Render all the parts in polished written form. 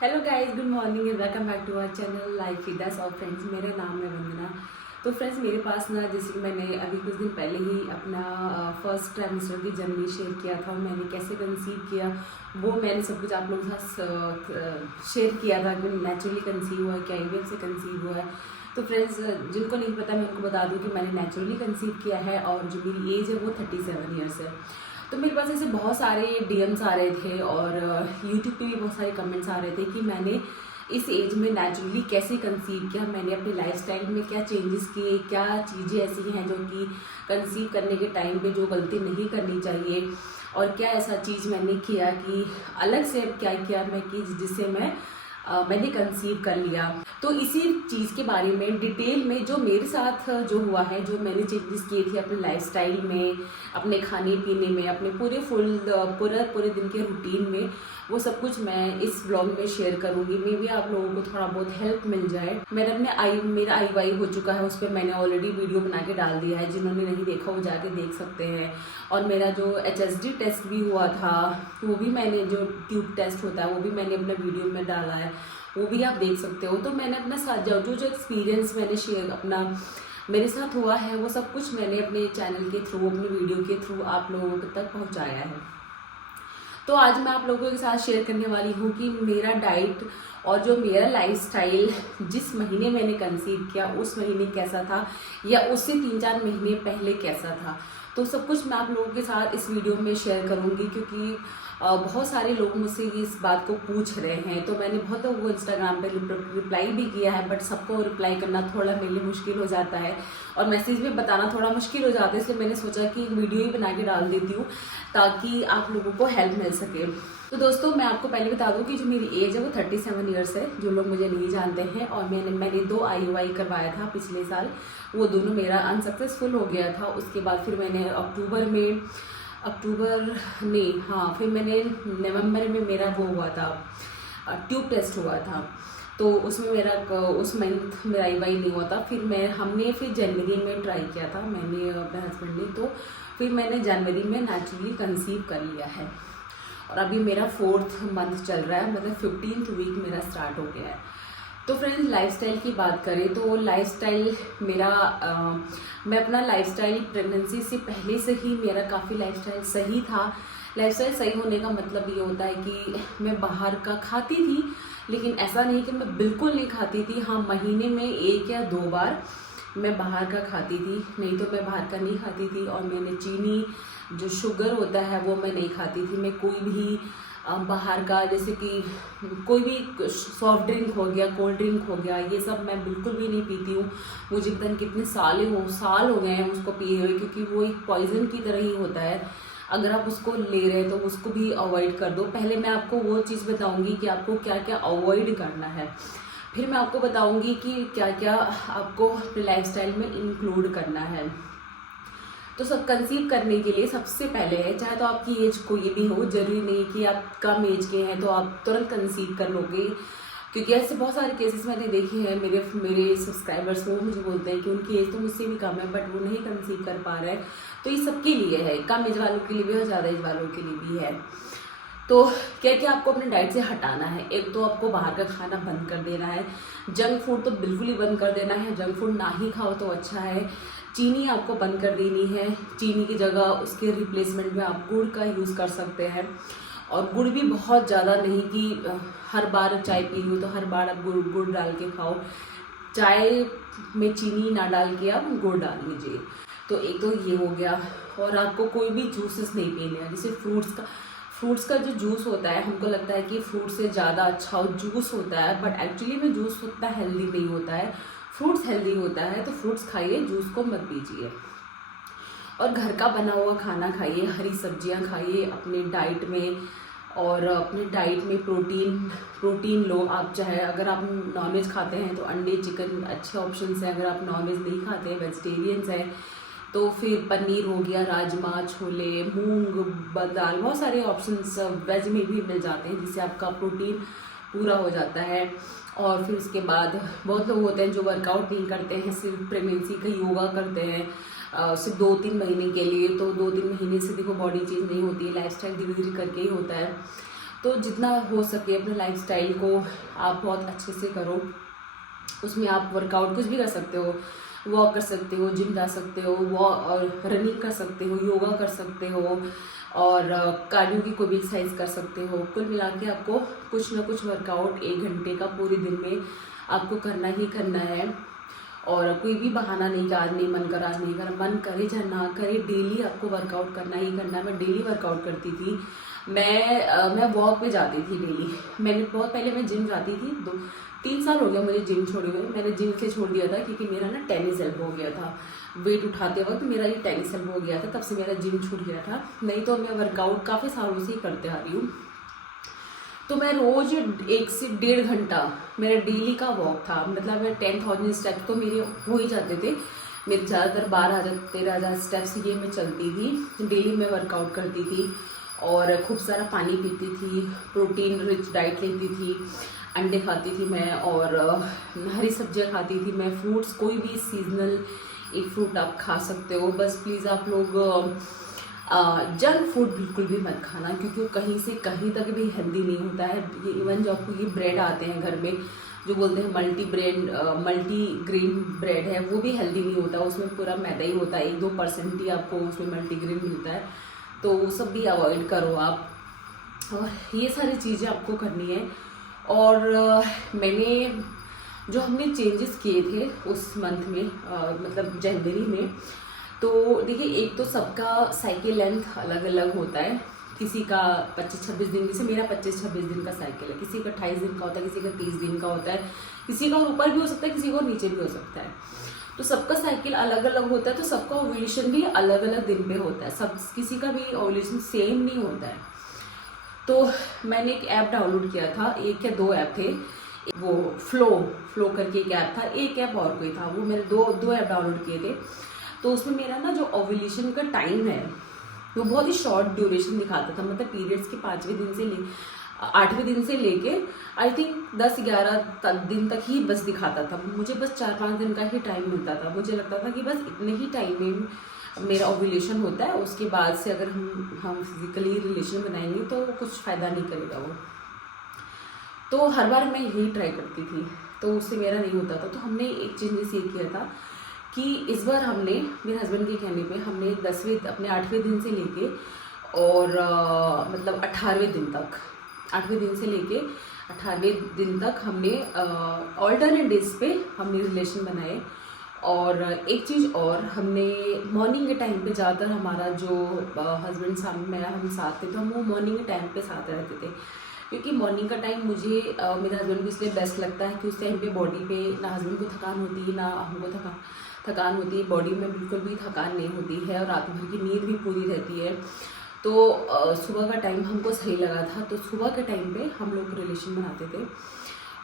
Hello guys, good morning and welcome back to our channel life विदास। और friends, मेरा नाम है वंदना। तो फ्रेंड्स, मेरे पास ना जैसे कि मैंने अभी कुछ दिन पहले ही अपना फर्स्ट ट्राइमेस्टर की जर्नी शेयर किया था और मैंने कैसे कंसीव किया वो मैंने सब कुछ आप लोगों के साथ शेयर किया था कि नेचुरली कंसीव हुआ है, क्या आईवीएफ से कंसीव हुआ है। तो फ्रेंड्स, जिनको नहीं पता मैं उनको बता दूं कि मैंने नेचुरली कंसीव किया है और जो मेरी एज है वो 37 ईयर्स है। तो मेरे पास ऐसे बहुत सारे डीएम्स आ रहे थे और यूट्यूब पे भी बहुत सारे कमेंट्स आ रहे थे कि मैंने इस एज में नेचुरली कैसे कंसीव किया, मैंने अपने लाइफस्टाइल में क्या चेंजेस किए, क्या चीज़ें ऐसी हैं जो कि कंसीव करने के टाइम पे जो गलती नहीं करनी चाहिए, और क्या ऐसा चीज़ मैंने किया कि अलग से क्या किया मैं कि जिससे मैंने कंसीव कर लिया। तो इसी चीज़ के बारे में डिटेल में जो मेरे साथ जो हुआ है, जो मैंने चेंजेस किए थे अपने लाइफस्टाइल में, अपने खाने पीने में, अपने पूरे दिन के रूटीन में, वो सब कुछ मैं इस ब्लॉग में शेयर करूंगी। मे भी आप लोगों को थोड़ा बहुत हेल्प मिल जाए। मेरा आई हो चुका है, उस पर मैंने ऑलरेडी वीडियो बना के डाल दिया है। जिन्होंने नहीं देखा वो जाके देख सकते हैं। और मेरा जो HSD टेस्ट भी हुआ था वो भी मैंने, जो ट्यूब टेस्ट होता है वो भी मैंने अपने वीडियो में डाला है, वो भी आप देख सकते हो। तो मैंने अपना साथ जो जो एक्सपीरियंस मैंने शेयर अपना मेरे साथ हुआ है वो सब कुछ मैंने अपने चैनल के थ्रू, अपने वीडियो के थ्रू आप लोगों तक पहुंचाया है। तो आज मैं आप लोगों के साथ शेयर करने वाली हूँ कि मेरा डाइट और जो मेरा लाइफस्टाइल जिस महीने मैंने कंसीव किया उस महीने कैसा था या उससे 3-4 महीने पहले कैसा था। तो सब कुछ मैं आप लोगों के साथ इस वीडियो में शेयर करूँगी, क्योंकि बहुत सारे लोग मुझसे इस बात को पूछ रहे हैं। तो मैंने बहुत लोगों को इंस्टाग्राम पे रिप्लाई भी किया है, बट सबको रिप्लाई करना थोड़ा मेरे लिए मुश्किल हो जाता है और मैसेज में बताना थोड़ा मुश्किल हो जाता है। इसलिए मैंने सोचा कि एक वीडियो ही बना के डाल देती हूँ ताकि आप लोगों को हेल्प मिल सके। तो दोस्तों, मैं आपको पहले बता दूं कि जो मेरी एज है वो 37 ईयर्स है, जो लोग मुझे नहीं जानते हैं। और मैंने 2 IUI करवाया था पिछले साल, वो दोनों मेरा अनसक्सेसफुल हो गया था। उसके बाद फिर मैंने फिर मैंने नवंबर में मेरा वो हुआ था, ट्यूब टेस्ट हुआ था। तो उसमें उस मंथ मेरा IUI नहीं हुआ था। हमने जनवरी में ट्राई किया था, मैंने अपने हस्बैंड ने। तो फिर मैंने जनवरी में नेचुरली कंसीव कर लिया है और अभी मेरा 4th मंथ चल रहा है, मतलब 15th वीक मेरा स्टार्ट हो गया है। तो फ्रेंड्स, लाइफस्टाइल की बात करें तो लाइफस्टाइल मेरा मैं अपना लाइफस्टाइल प्रेगनेंसी से पहले से ही मेरा काफ़ी लाइफस्टाइल सही था। लाइफस्टाइल सही होने का मतलब ये होता है कि मैं बाहर का खाती थी, लेकिन ऐसा नहीं कि मैं बिल्कुल नहीं खाती थी। हाँ, महीने में 1 या 2 बार मैं बाहर का खाती थी, नहीं तो मैं बाहर का नहीं खाती थी। और मैंने चीनी, जो शुगर होता है वो मैं नहीं खाती थी। मैं कोई भी बाहर का, जैसे कि कोई भी सॉफ्ट ड्रिंक हो गया, कोल्ड ड्रिंक हो गया, ये सब मैं बिल्कुल भी नहीं पीती हूँ। मुझे पता नहीं कितने साल हो गए हैं उसको पिए हुए, क्योंकि वो एक पॉइजन की तरह ही होता है। अगर आप उसको ले रहे हैं तो उसको भी अवॉइड कर दो। पहले मैं आपको वो चीज़ बताऊंगी कि आपको क्या क्या अवॉइड करना है, फिर मैं आपको बताऊंगी कि क्या क्या आपको अपने लाइफस्टाइल में इंक्लूड करना है। तो सब कंसीव करने के लिए सबसे पहले है, चाहे तो आपकी एज कोई भी हो, जरूरी नहीं कि आप कम एज के हैं तो आप तुरंत कंसीव कर लोगे। क्योंकि ऐसे बहुत सारे केसेस मैंने देखे हैं, मेरे सब्सक्राइबर्स वो मुझे बोलते हैं कि उनकी एज तो मुझसे भी कम है बट वो नहीं कंसीव कर पा रहे हैं। तो ये सबके लिए है, कम एज वालों के लिए भी और ज़्यादा एज वालों के लिए भी है। तो क्या क्या आपको अपने डाइट से हटाना है। एक तो आपको बाहर का खाना बंद कर देना है, जंक फूड तो बिल्कुल ही बंद कर देना है। जंक फूड ना ही खाओ तो अच्छा है। चीनी आपको बंद कर देनी है। चीनी की जगह उसके रिप्लेसमेंट में आप गुड़ का यूज़ कर सकते हैं। और गुड़ भी बहुत ज़्यादा नहीं कि हर बार चाय पी हो तो हर बार आप गुड़ डाल के खाओ। चाय में चीनी ना डाल के आप गुड़ डाल लीजिए। तो एक तो ये हो गया। और आपको कोई भी जूसेस नहीं पीने हैं, जैसे फ्रूट्स का जो जूस होता है, हमको लगता है कि फ्रूट से ज़्यादा अच्छा जूस होता है, बट एक्चुअली में जूस उतना हेल्दी नहीं होता है। फ्रूट्स हेल्दी होता है, तो फ्रूट्स खाइए, जूस को मत पीजिए। और घर का बना हुआ खाना खाइए, हरी सब्जियां खाइए अपने डाइट में। और अपने डाइट में प्रोटीन लो आप। चाहे अगर आप नॉनवेज खाते हैं तो अंडे, चिकन अच्छे ऑप्शंस हैं। अगर आप नॉनवेज नहीं खाते हैं, वेजिटेरियंस हैं, तो फिर पनीर हो गया, राजमा, छोले, मूंग, दाल, बहुत सारे ऑप्शंस वेज में भी मिल जाते हैं, जिससे आपका प्रोटीन पूरा हो जाता है। और फिर उसके बाद बहुत लोग होते हैं जो वर्कआउट नहीं करते हैं, सिर्फ प्रेगनेंसी का योगा करते हैं सिर्फ 2-3 महीने के लिए। तो 2-3 महीने से देखो बॉडी चेंज नहीं होती है, लाइफस्टाइल धीरे धीरे करके ही होता है। तो जितना हो सके अपने लाइफस्टाइल को आप बहुत अच्छे से करो। उसमें आप वर्कआउट कुछ भी कर सकते हो, वॉक कर सकते हो, जिम जा सकते हो, वॉक और रनिंग कर सकते हो, योगा कर सकते हो, और कार्डियो की कोई भी एक्सरसाइज कर सकते हो। कुल मिला के आपको कुछ ना कुछ वर्कआउट 1 घंटे का पूरे दिन में आपको करना ही करना है। और कोई भी बहाना नहीं कि आज नहीं मन कर, आज नहीं कर, मन करे चाहे ना करे, डेली आपको वर्कआउट करना ही करना है। मैं डेली वर्कआउट करती थी। मैं वॉक पे जाती थी डेली। मैंने बहुत पहले मैं जिम जाती थी, 2-3 साल हो गया मुझे जिम छोड़े हुए। मैंने जिम से छोड़ दिया था क्योंकि मेरा ना टेनिस एल्बो हो गया था। वेट उठाते वक्त मेरा ये टेनिस एल्बो हो गया था, तब से मेरा जिम छूट गया था। नहीं तो मैं वर्कआउट काफ़ी सालों से ही करते आ रही हूँ। तो मैं रोज़ 1 से 1.5 घंटा मेरा डेली का वॉक था। मतलब मैं 10,000 स्टेप्स तो मेरे हो ही जाते थे। मेरे ज़्यादातर 12,000-13,000 स्टेप्स ये मैं चलती थी। डेली मैं वर्कआउट करती थी और खूब सारा पानी पीती थी, प्रोटीन रिच डाइट लेती थी, अंडे खाती थी मैं, और हरी सब्जियां खाती थी मैं, फ्रूट्स कोई भी सीजनल एक फ्रूट आप खा सकते हो। बस प्लीज़ आप लोग जंक फूड बिल्कुल भी मत खाना, क्योंकि वो कहीं से कहीं तक भी हेल्दी नहीं होता है। ये इवन जो आपको ये ब्रेड आते हैं घर में जो बोलते हैं मल्टी ग्रेन ब्रेड है, वो भी हेल्दी नहीं होता। उसमें पूरा मैदा ही होता है, 1-2% ही आपको उसमें मल्टीग्रेन मिलता है। तो वो सब भी अवॉइड करो आप, और ये सारी चीज़ें आपको करनी है। और मैंने जो हमने चेंजेस किए थे उस मंथ में, मतलब जनवरी में, तो देखिए एक तो सबका साइकिल लेंथ अलग अलग होता है। किसी का 25-26 दिन, जैसे मेरा 25-26 दिन का साइकिल है, किसी का 28 दिन का होता है, किसी का 30 दिन का होता है, किसी का ऊपर भी हो सकता है, किसी को नीचे भी हो सकता है। तो सबका साइकिल अलग अलग होता है, तो सबका ओव्यूलेशन भी अलग अलग दिन पे होता है। सब किसी का भी ओव्यूलेशन सेम नहीं होता है। तो मैंने एक ऐप डाउनलोड किया था, 1 या 2 ऐप थे। वो फ्लो करके एक ऐप था, एक ऐप और कोई था, वो मैंने दो ऐप डाउनलोड किए थे। तो उसमें मेरा ना जो ओव्यूलेशन का टाइम है वो बहुत ही शॉर्ट ड्यूरेशन दिखाता था। मतलब पीरियड्स के 5वें दिन से 8वें दिन से लेके आई थिंक 10-11 दिन तक ही बस दिखाता था। मुझे बस 4-5 दिन का ही टाइम मिलता था। मुझे लगता था कि बस इतने ही टाइम में मेरा ओव्यूलेशन होता है, उसके बाद से अगर हम फिजिकली रिलेशन बनाएंगे तो कुछ फ़ायदा नहीं करेगा वो। तो हर बार मैं यही ट्राई करती थी, तो उससे मेरा नहीं होता था। तो हमने एक चेंजेस ये किया था कि इस बार हमने, मेरे हस्बैंड के कहने पे, हमने 8वें दिन से लेके और मतलब 18वें दिन तक, 8वें दिन से लेके 18वें दिन तक हमने ऑल्टरनेट डेज पे हमने रिलेशन बनाए। और एक चीज़ और, हमने मॉर्निंग के टाइम पे ज़्यादातर हमारा जो हस्बैंड सामने मेरा हम साथ थे, तो हम वो मॉर्निंग के टाइम पे साथ रहते थे। क्योंकि मॉर्निंग का टाइम मुझे मेरे हस्बैंड को इसलिए बेस्ट लगता है कि उस टाइम पे बॉडी पे ना हस्बैंड को थकान होती है ना हमको थकान होती है। बॉडी में बिल्कुल भी थकान नहीं होती है और रात भर की नींद भी पूरी रहती है। तो सुबह का टाइम हमको सही लगा था, तो सुबह के टाइम पे हम लोग रिलेशन बनाते थे।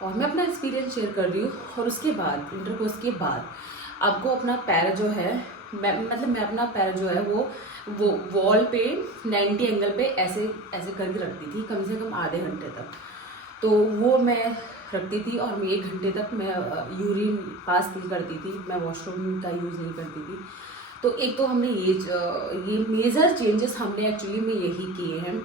और मैं अपना एक्सपीरियंस शेयर कर रही हूँ। और उसके बाद इंटरकोर्स के बाद आपको अपना पैर जो है, मैं अपना पैर जो है वो वॉल पे 90 एंगल पे ऐसे करके रखती थी, कम से कम आधे घंटे तक। तो वो मैं रखती थी और मैं 1 घंटे तक मैं यूरिन पास नहीं करती थी, मैं वॉशरूम का यूज़ नहीं करती थी। तो एक तो हमने ये मेजर चेंजेस हमने एक्चुअली में यही किए हैं।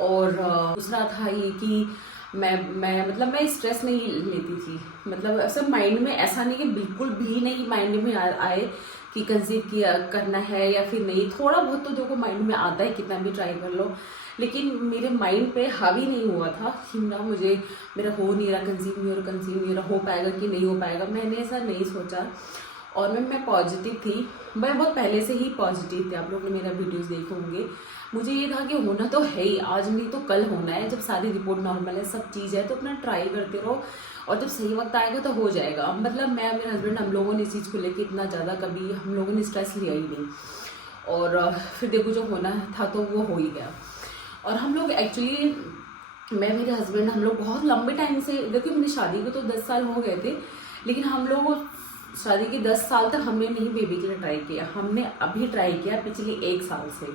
और दूसरा था ये कि मैं स्ट्रेस नहीं लेती थी। मतलब सब माइंड में ऐसा नहीं कि बिल्कुल भी नहीं माइंड में आए कि कंसीव किया करना है या फिर नहीं। थोड़ा बहुत तो देखो माइंड में आता है, कितना भी ट्राई कर लो, लेकिन मेरे माइंड पे हावी नहीं हुआ था कि ना मेरा हो नहीं रहा, कंसीव नहीं हो रहा, हो पाएगा कि नहीं हो पाएगा। मैंने ऐसा नहीं सोचा। और मैं पॉजिटिव थी, मैं बहुत पहले से ही पॉजिटिव थी। आप लोग ने मेरा वीडियोस देखे होंगे। मुझे ये था कि होना तो है ही, आज नहीं तो कल होना है। जब सारी रिपोर्ट नॉर्मल है, सब चीज़ है, तो अपना ट्राई करते रहो और जब सही वक्त आएगा तो हो जाएगा। मतलब मैं मेरे हस्बैंड हम लोगों ने इस चीज़ को लेकर इतना ज़्यादा कभी हम लोगों ने स्ट्रेस लिया ही नहीं। और फिर देखो जो होना था तो वो हो ही गया। और हम लोग एक्चुअली मेरे हस्बैंड हम लोग बहुत लंबे टाइम से, देखिए मेरी शादी को तो 10 साल हो गए थे, लेकिन हम लोग शादी के 10 साल तक हमने नहीं बेबी के लिए ट्राई किया। हमने अभी ट्राई किया पिछले 1 साल से।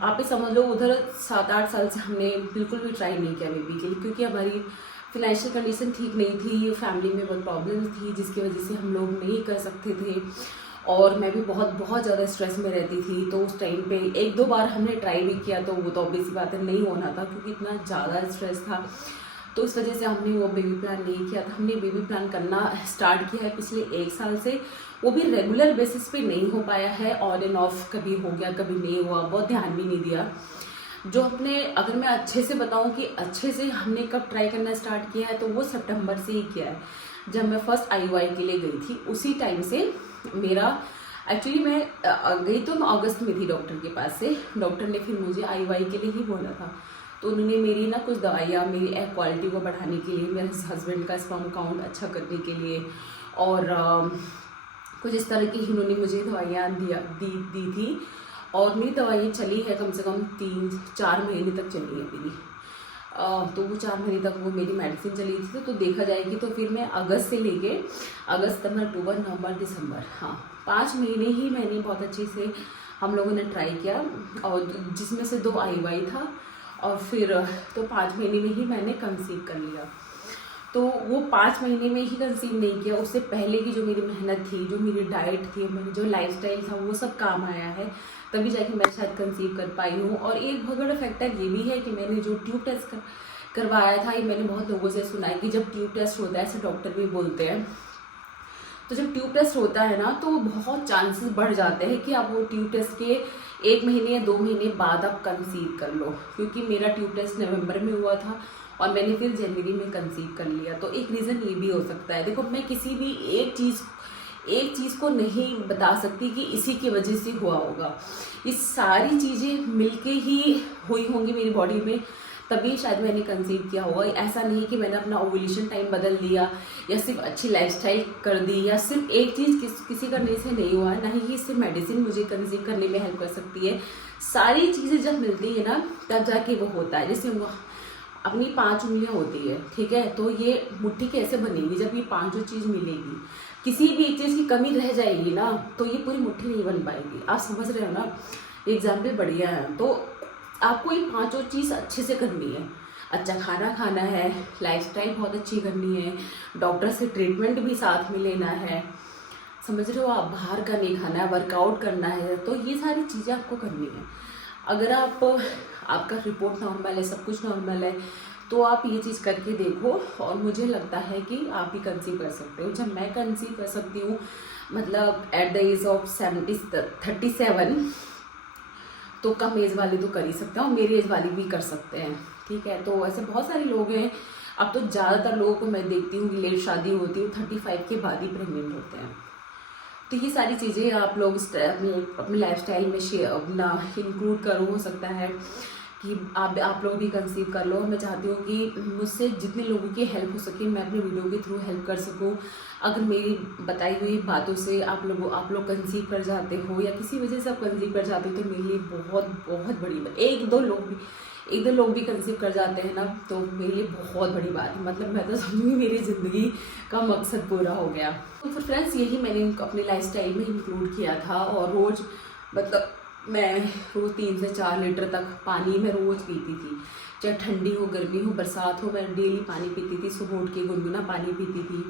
आप ही समझ लो, उधर 7-8 साल से हमने बिल्कुल भी ट्राई नहीं किया बेबी के लिए, क्योंकि हमारी फिनेंशियल कंडीशन ठीक नहीं थी, फैमिली में बहुत प्रॉब्लम थी जिसकी वजह से हम लोग नहीं कर सकते थे। और मैं भी बहुत बहुत ज़्यादा स्ट्रेस में रहती थी। तो उस टाइम पे एक दो बार हमने ट्राई भी किया, तो वो तो ऑब्वियस सी बात है नहीं होना था, क्योंकि इतना ज़्यादा स्ट्रेस था। तो इस वजह से हमने वो बेबी प्लान नहीं किया था। हमने बेबी प्लान करना स्टार्ट किया है पिछले 1 साल से, वो भी रेगुलर बेसिस पे नहीं हो पाया है, ऑन एंड ऑफ कभी हो गया कभी नहीं हुआ, बहुत ध्यान भी नहीं दिया। जो अपने, अगर मैं अच्छे से बताऊं कि अच्छे से हमने कब ट्राई करना स्टार्ट किया है, तो वो सितंबर से ही किया है, जब मैं फर्स्ट IUI के लिए गई थी। उसी टाइम से मेरा, एक्चुअली मैं गई तो मैं अगस्त में थी डॉक्टर के पास से। डॉक्टर ने फिर मुझे IUI के लिए ही बोला था, तो उन्होंने मेरी ना कुछ दवाइयाँ मेरी एग क्वालिटी को बढ़ाने के लिए, मेरे हस्बैंड का स्पर्म काउंट अच्छा करने के लिए, और कुछ इस तरह की उन्होंने मुझे दवाइयाँ दी थी। और मेरी दवाइयाँ चली है कम से कम 3-4 महीने तक चली है मेरी। तो वो 4 महीने तक वो मेरी मेडिसिन चली थी। तो देखा जाएगी तो फिर मैं अगस्त से लेके अगस्त, सितंबर, अक्टूबर, नवंबर, दिसंबर, हाँ 5 महीने ही मैंने बहुत अच्छे से हम लोगों ने ट्राई किया, और जिसमें से 2 IUI था, और फिर तो 5 महीने में ही मैंने कंसीव कर लिया। तो वो 5 महीने में ही कंसीव नहीं किया, उससे पहले की जो मेरी मेहनत थी, जो मेरी डाइट थी, मेरी जो लाइफस्टाइल था, वो सब काम आया है, तभी जाके मैं शायद कंसीव कर पाई हूँ। और एक बहुत बड़ा फैक्टर ये भी है कि मैंने जो ट्यूब टेस्ट करवाया था, ये मैंने बहुत लोगों से सुना है कि जब ट्यूब टेस्ट होता है, ऐसे डॉक्टर भी बोलते हैं, तो जब ट्यूब टेस्ट होता है ना, तो बहुत चांसेस बढ़ जाते हैं कि आप वो ट्यूब टेस्ट के 1 महीने या 2 महीने बाद आप कंसीव कर लो। क्योंकि मेरा ट्यूब टेस्ट नवंबर में हुआ था और मैंने फिर जनवरी में कंसीव कर लिया। तो एक रीज़न ये भी हो सकता है। देखो, मैं किसी भी एक चीज़ को नहीं बता सकती कि इसी की वजह से हुआ होगा। ये सारी चीज़ें मिलके ही हुई होंगी मेरी बॉडी में, तभी शायद मैंने कंसीव किया होगा। ऐसा नहीं कि मैंने अपना ओव्यूलेशन टाइम बदल दिया, या सिर्फ अच्छी लाइफस्टाइल कर दी, या सिर्फ एक चीज़ किसी करने से नहीं हुआ, ना ही सिर्फ मेडिसिन मुझे कंसीव करने में हेल्प कर सकती है। सारी चीज़ें जब मिलती है ना, तब जाके वो होता है। जैसे अपनी 5 उंगलियां होती है, ठीक है, तो ये मुट्ठी कैसे बनेगी? जब ये 5 चीज़ मिलेगी, किसी भी एक चीज़ की कमी रह जाएगी ना, तो ये पूरी मुट्ठी नहीं बन पाएगी। आप समझ रहे हो ना? एग्जाम्पल बढ़िया है। तो आपको ये 5 चीज़ अच्छे से करनी है। अच्छा खाना खाना है, लाइफस्टाइल बहुत अच्छी करनी है, डॉक्टर से ट्रीटमेंट भी साथ में लेना है, समझ रहे हो आप? बाहर का नहीं खाना है, वर्कआउट करना है, तो ये सारी चीज़ें आपको करनी है। अगर आपका रिपोर्ट नॉर्मल है, सब कुछ नॉर्मल है, तो आप ये चीज़ करके देखो, और मुझे लगता है कि आप ही कंसीव कर सकते हो। जब मैं कंसीव कर सकती हूँ, मतलब एट द एज ऑफ 37, तो कम एज वाले तो कर ही सकते हैं, और मेरी एज वाले भी कर सकते हैं, ठीक है। तो ऐसे बहुत सारे लोग हैं। अब तो ज़्यादातर लोगों को मैं देखती हूँ कि लेट शादी होती है, 35 के बाद ही प्रेग्नेंट होते हैं। तो ये सारी चीज़ें आप लोग अपनी लाइफस्टाइल में अपना इंक्लूड करो। हो सकता है कि आप लोग भी कंसीव कर लो। मैं चाहती हूँ कि मुझसे जितने लोगों की हेल्प हो सके, मैं अपने वीडियो के थ्रू हेल्प कर सकूँ। अगर मेरी बताई हुई बातों से आप लोग कंसीव कर जाते हो, या किसी वजह से आप कंसीव कर जाते हो, तो मेरे लिए बहुत बहुत बड़ी बात। एक दो लोग भी कंसीव कर जाते हैं ना, तो मेरे लिए बहुत बड़ी बात है। मतलब मैं तो समझूंगी मेरी ज़िंदगी का मकसद पूरा हो गया। तो फिर फ्रेंड्स, यही मैंने अपनी लाइफस्टाइल में इंक्लूड किया था। और रोज़, मतलब मैं रोज़ 3 से 4 लीटर तक पानी मैं रोज़ पीती थी। चाहे ठंडी हो, गर्मी हो, बरसात हो, मैं डेली पानी पीती थी। सुबह उठ के गुनगुना पानी पीती थी।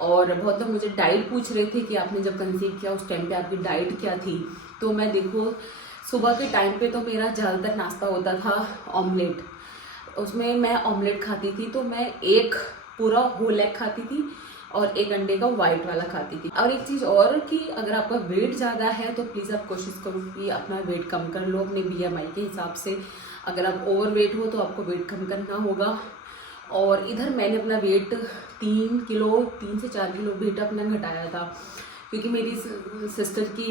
और बहुत लोग मुझे डाइट पूछ रहे थे कि आपने जब कंसीव किया उस टाइम पे आपकी डाइट क्या थी। तो मैं देखो, सुबह के टाइम पे तो मेरा ज़्यादातर नाश्ता होता था ऑमलेट। उसमें मैं ऑमलेट खाती थी, तो मैं एक पूरा होल एग खाती थी और एक अंडे का वाइट वाला खाती थी। और एक चीज़ और कि अगर आपका वेट ज़्यादा है, तो प्लीज़ आप कोशिश करो कि अपना वेट कम कर लो अपने BMI के हिसाब से। अगर आप ओवर वेट हो, तो आपको वेट कम करना होगा। और इधर मैंने अपना वेट 3 से 4 किलो वेट अपना घटाया था, क्योंकि मेरी सिस्टर की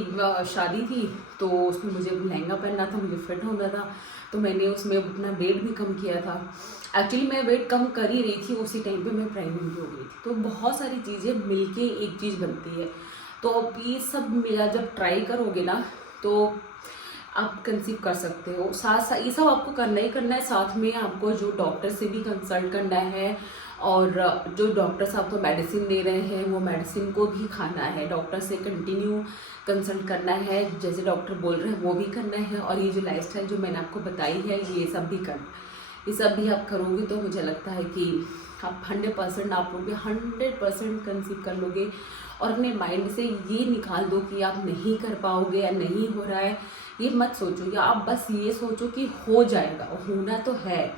शादी थी, तो उसमें मुझे लहंगा पहनना था, मुझे फिट होना था, तो मैंने उसमें अपना वेट भी कम किया था। एक्चुअली मैं वेट कम कर ही रही थी, उसी टाइम पे मैं प्रेग्नेंट हो गई थी। तो बहुत सारी चीज़ें मिलके एक चीज़ बनती है। तो अब ये सब मिला जब ट्राई करोगे ना, तो आप कंसीव कर सकते हो। साथ ये सब आपको करना ही करना है। साथ में आपको जो डॉक्टर से भी कंसल्ट करना है, और जो डॉक्टर्स आपको मेडिसिन दे रहे हैं, वो मेडिसिन को भी खाना है। डॉक्टर से कंटिन्यू कंसल्ट करना है, जैसे डॉक्टर बोल रहे हैं वो भी करना है। और ये जो लाइफस्टाइल जो मैंने आपको बताई है, ये सब भी करना, ये सब भी आप करोगे तो मुझे लगता है कि आप 100% आप लोग 100% कंसीव कर लोगे। और अपने माइंड से ये निकाल दो कि आप नहीं कर पाओगे या नहीं हो रहा है, ये मत सोचो। या आप बस ये सोचो कि हो जाएगा, होना तो है।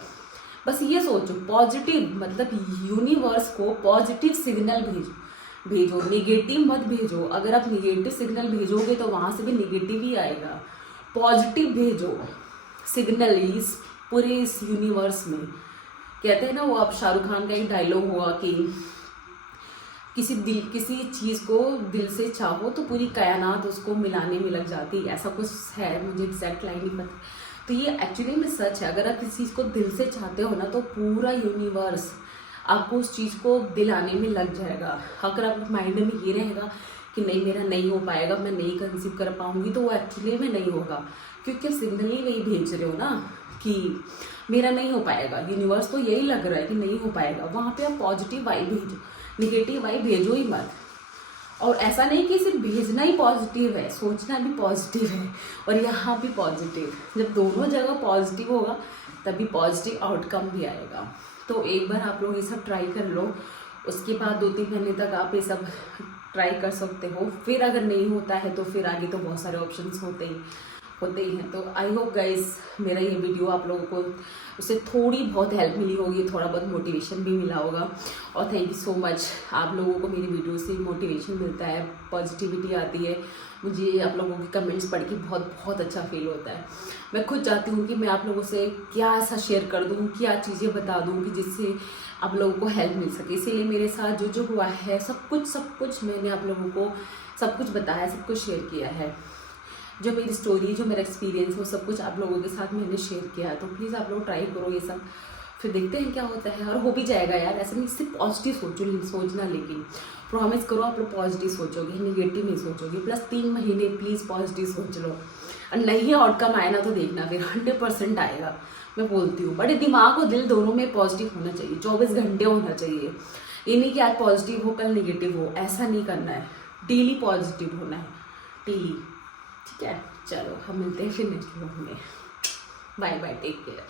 बस ये सोचो पॉजिटिव, मतलब यूनिवर्स को पॉजिटिव सिग्नल भेजो, निगेटिव मत भेजो। अगर आप निगेटिव सिग्नल भेजोगे तो वहाँ से भी निगेटिव ही आएगा। पॉजिटिव भेजो सिग्नल इस पूरे इस यूनिवर्स में। कहते हैं ना वो, अब शाहरुख खान का एक डायलॉग हुआ कि किसी चीज़ को दिल से चाहो तो पूरी कायनात उसको मिलाने में लग जाती है, ऐसा कुछ है, मुझे एग्जैक्ट लाइन नहीं पता। तो ये एक्चुअली में सच है। अगर आप किसी चीज़ को दिल से चाहते हो ना तो पूरा यूनिवर्स आपको उस चीज़ को दिलाने में लग जाएगा। अगर आप माइंड में ये रहेगा कि नहीं मेरा नहीं हो पाएगा, मैं नहीं कंसीव कर पाऊंगी, तो वो एक्चुअली में नहीं होगा, क्योंकि सिग्नल ही वही भेज रहे हो ना कि मेरा नहीं हो पाएगा। यूनिवर्स को यही लग रहा है कि नहीं हो पाएगा। वहाँ पे आप पॉजिटिव वाइब भेजो, निगेटिव वाइब भेजो ही मत। और ऐसा नहीं कि सिर्फ भेजना ही पॉजिटिव है, सोचना भी पॉजिटिव है और यहाँ भी पॉजिटिव। जब दोनों जगह पॉजिटिव होगा तभी पॉजिटिव आउटकम भी आएगा। तो एक बार आप लोग ये सब ट्राई कर लो, उसके बाद 2-3 महीने तक आप ये सब ट्राई कर सकते हो। फिर अगर नहीं होता है तो फिर आगे तो बहुत सारे ऑप्शंस होते ही हैं। तो आई होप गाइस मेरा ये वीडियो आप लोगों को उससे थोड़ी बहुत हेल्प मिली होगी, थोड़ा बहुत मोटिवेशन भी मिला होगा। और थैंक यू सो मच, आप लोगों को मेरी वीडियो से मोटिवेशन मिलता है, पॉजिटिविटी आती है। मुझे आप लोगों के कमेंट्स पढ़ के बहुत बहुत अच्छा फील होता है। मैं खुद चाहती हूँ कि मैं आप लोगों से क्या ऐसा शेयर कर दूँ, क्या चीज़ें बता दूँ कि जिससे आप लोगों को हेल्प मिल सके। इसीलिए मेरे साथ जो जो हुआ है सब कुछ मैंने आप लोगों को सब कुछ बताया, सब कुछ शेयर किया है। जो मेरी स्टोरी, जो मेरा एक्सपीरियंस वो सब कुछ आप लोगों के साथ मैंने शेयर किया है। तो प्लीज़ आप लोग ट्राई करो ये सब, फिर देखते हैं क्या होता है। और हो भी जाएगा यार, ऐसा नहीं सिर्फ पॉजिटिव सोचना, लेकिन प्रॉमिस करो आप लोग पॉजिटिव सोचोगे, निगेटिव नहीं सोचोगे। प्लस 3 महीने प्लीज़ पॉजिटिव सोच लो। और नहीं आउटकम आए ना तो देखना फिर 100% आएगा, मैं बोलती हूँ। बट दिमाग और दिल दोनों में पॉजिटिव होना चाहिए, 24 घंटे होना चाहिए। ये नहीं कि आज पॉजिटिव हो कल निगेटिव हो, ऐसा नहीं करना है। डेली पॉजिटिव होना है, डेली। ठीक है, चलो हम मिलते हैं फिर नेक्स्ट व्लॉग में। Bye bye, take care.